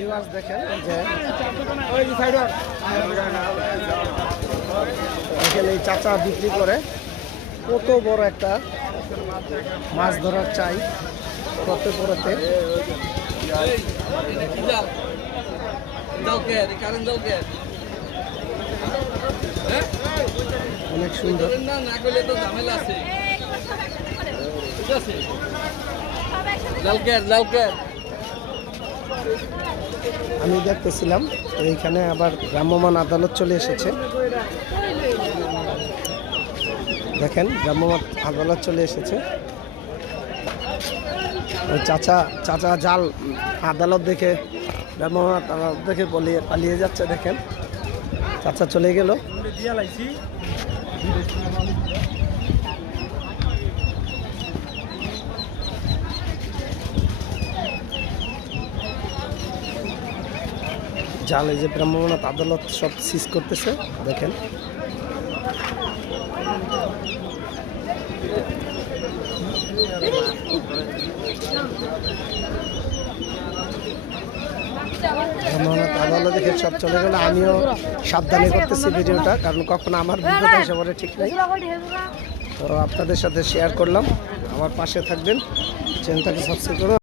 Viewers দেখেন যে এখানে এই চাচা বিক্রি করে কত বড় একটা মাছ ধরার চাই কত বড়তে অনেক সুন্দর। আমি দেখতেছিলাম এইখানে আবার ভ্রাম্যমাণ আদালত চলে এসেছে। দেখেন ভ্রাম্যমাণ আদালত চলে এসেছে। ওই চাচা জাল আদালত দেখে ভ্রাম্যমাণ আদালত দেখে পালিয়ে যাচ্ছে। দেখেন চাচা চলে গেল। জালে যে ভ্রাম্যমাণ আদালত সব সিজ করতেছে দেখেন। আদালত দেখে সব চলে গেলে আমিও সাবধানে করতেছি ভিডিওটা, কারণ কখন আমার বিপদ এসে পড়ে ঠিক নেই। তো আপনাদের সাথে শেয়ার করলাম। আমার পাশে থাকবেন, চ্যানেলটাকে সাবস্ক্রাইব করুন।